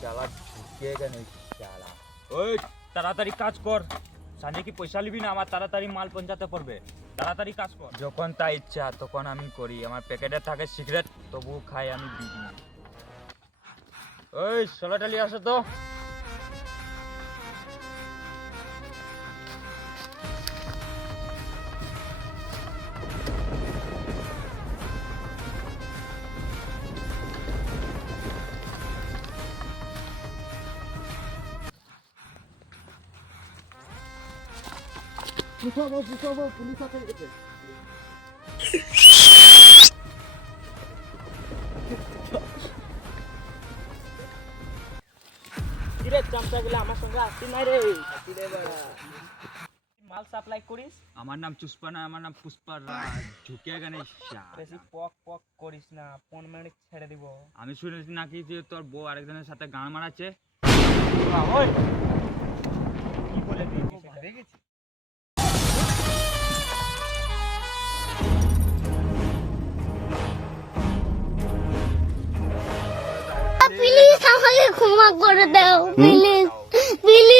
শালা ঢুকিয়েগা নেই শালা। ওই তাড়াতাড়ি কাজ কর, সামনে কি পয়সা নিবি না? আমার তাড়াতাড়ি মাল পৌঁছাতে পারবে, তাড়াতাড়ি কাজ কর। যখন তাই ইচ্ছা তখন আমি করি, আমার প্যাকেটে থাকে সিগারেট তবু খাই আমি বিড়ি। ওই ষোলোটালি আসো তো। পুলিশ আছে এদিকে। কিরে চামচাগুলো আমার সঙ্গে আসছি না রে, মাল সাপ্লাই করিস? আমার নাম চুস্পা না, আমার নাম পুষ্পা রাজ। ঝুঁকিয়েগা নেই বেশি পক পক করিস না, 5 মিনিট ছেড়ে দিব। আমি শুনেছি নাকি যে তোর বউ আরেকজনের সাথে গান মারাচ্ছে। ওই কি বলে দিয়েছিস সেটা? দেখেছি প্লিজ আমাকে ক্ষমা করে দাও, প্লিজ প্লিজ।